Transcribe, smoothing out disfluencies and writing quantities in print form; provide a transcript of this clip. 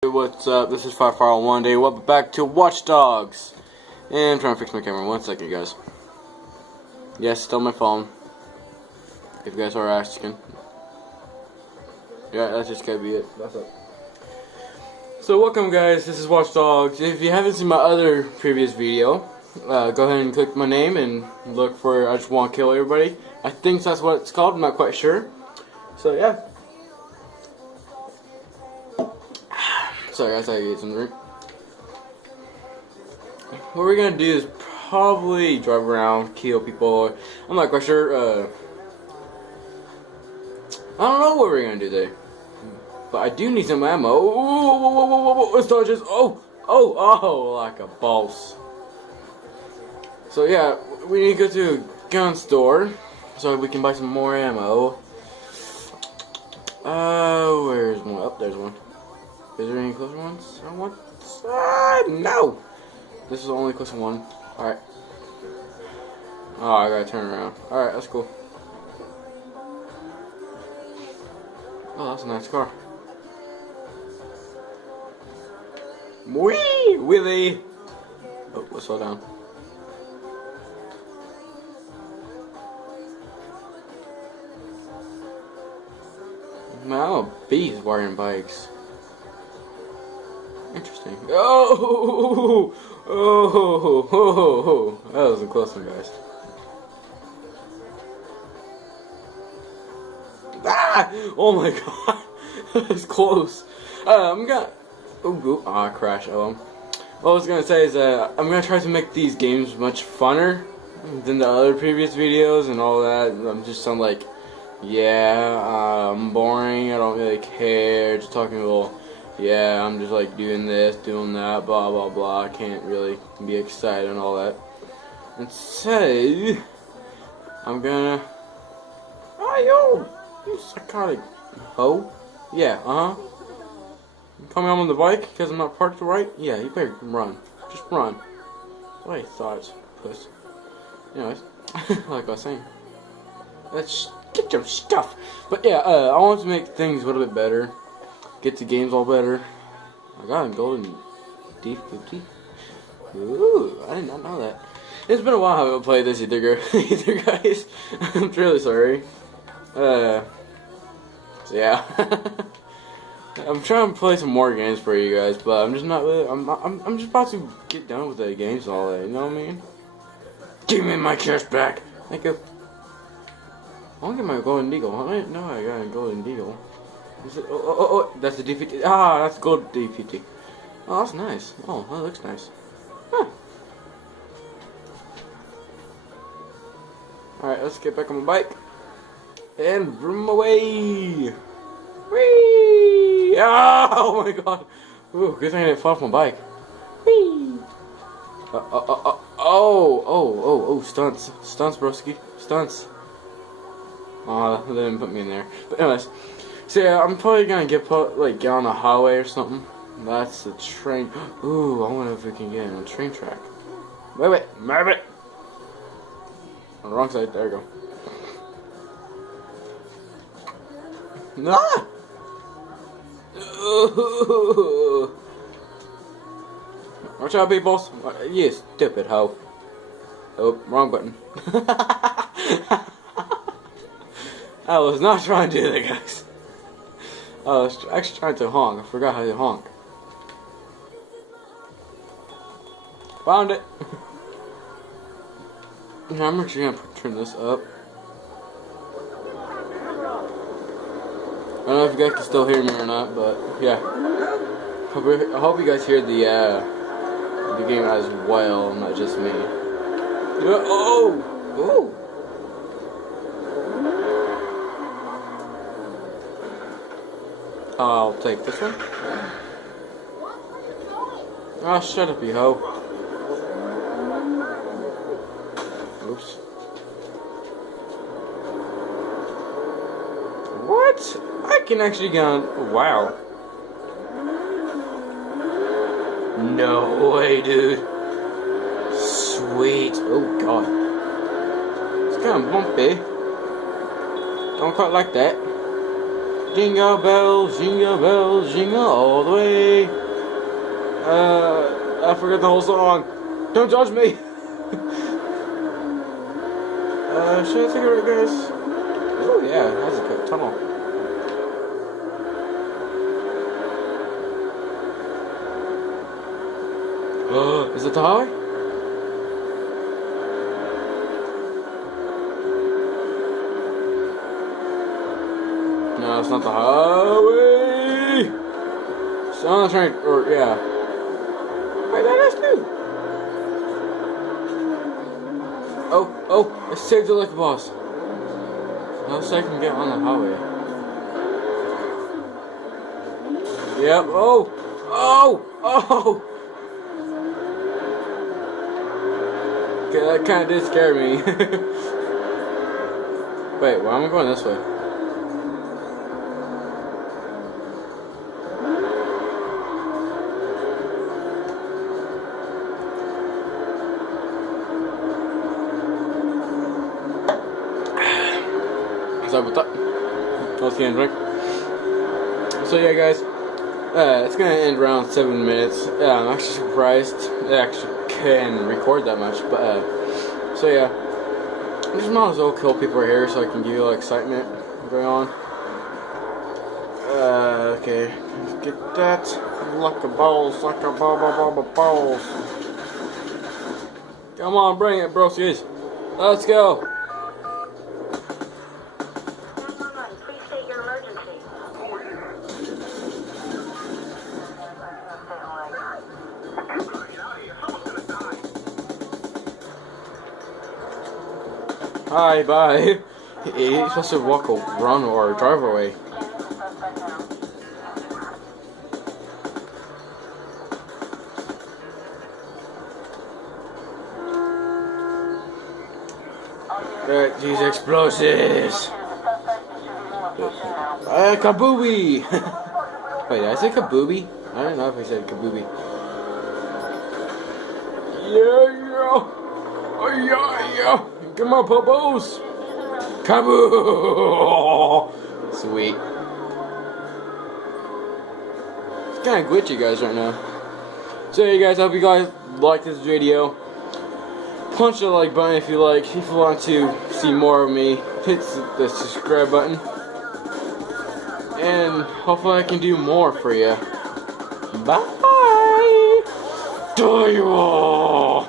Hey, what's up? This is Firefire One Day. Welcome back to Watch Dogs. And I'm trying to fix my camera. 1 second, guys. Yes, still my phone. If you guys are asking. Yeah, that's just gonna be it. That's it. So, welcome, guys. This is Watch Dogs. If you haven't seen my other previous video, go ahead and click my name and look for I Just Want to Kill Everybody. I think that's what it's called. I'm not quite sure. So, yeah. Sorry guys, I had to get some drink. What we're gonna do is probably drive around, kill people. I'm not quite sure. I don't know what we're gonna do today, but I do need some ammo. It's not just like a boss. So yeah, we need to go to a gun store so we can buy some more ammo. Where's one? Oh, there's one. Is there any closer ones? I want. No! This is the only closer one. Alright. Oh, I gotta turn around. Alright, that's cool. Oh, that's a nice car. Wee! Willie! Oh, let's slow down. Man, I'm a beast wiring bikes. Interesting. Oh, that was a close one, guys. Ah! Oh my god, that was close. I'm gonna. I crashed. What I was gonna say is that I'm gonna try to make these games much funner than the other previous videos and all that. I'm just sound like, yeah, I'm boring. I don't really care. Just talking a little. Yeah, I'm just like doing this, doing that, blah blah blah. I can't really be excited and all that. And so, I'm gonna. Oh, you psychotic hoe. Yeah, You call me on the bike because I'm not parked right? Yeah, you better run. Just run. That's what I thought, puss. Anyways, like I was saying, let's get your stuff. But yeah, I want to make things a little bit better. Get the games all better. I got a golden D50. Ooh, I did not know that. It's been a while I haven't played this either, guys. I'm really sorry. So yeah. I'm trying to play some more games for you guys, but I'm just not really. I'm just about to get done with the games and all that. You know what I mean? Give me my cash back. Thank you. I want to get my golden eagle. I didn't know I got a golden eagle. Is it, that's the D50. Ah, that's gold D50. Oh, that's nice. Oh, that looks nice. Huh. Alright, let's get back on my bike. And vroom away. Whee! Ah, oh my god. Ooh, good thing I didn't fall off my bike. Whee! Stunts. Stunts, broski. Stunts. Aw, they didn't put me in there. But anyways. So yeah, I'm probably gonna get on a highway or something. That's the train. Ooh, I wonder if we can get on a train track. Move it! On the wrong side, there we go. Ah! Watch out, peoples! You stupid hoe. Oh, wrong button. I was not trying to do that, guys. I was actually trying to honk. I forgot how to honk. Found it. Yeah, I'm actually gonna turn this up. I don't know if you guys can still hear me or not, but yeah. I hope you guys hear the game as well, not just me. Oh! I'll take this one. Ah, shut up, you hoe. Oops. What? I can actually get on. Wow. No way, dude. Sweet. Oh, God. It's kind of bumpy. Don't quite like that. Jingle bells, jingle all the way. I forgot the whole song. Don't judge me. Should I take it right, guys? Oh yeah, that's a good tunnel. Is it the highway? No, it's not the highway. So I'm not trying, or yeah. Wait, that is too. Oh, I saved it like a boss. Now so I can get on the highway. Yep, oh! Okay, that kinda did scare me. Wait, why am I going this way? Sorry about that. I was getting drunk. So yeah, guys, it's gonna end around 7 minutes. I'm actually surprised it actually can record that much, but so yeah, I just might as well kill people right here so I can give you a little excitement going on. Okay, let's get that. Like a balls, like a balls. Come on, bring it, broskies. Let's go. Hi, bye. He's supposed to walk, run, or drive away. These explosives. Kabooby. Wait, did I say kabooby? I don't know if I said kabooby. Yeah. Get my popos! Kaboo! Sweet. It's kind of glitchy, guys, right now. So, hey, guys, I hope you guys like this video. Punch the like button if you like. If you want to see more of me, hit the subscribe button. And hopefully I can do more for you. Bye! Do you all?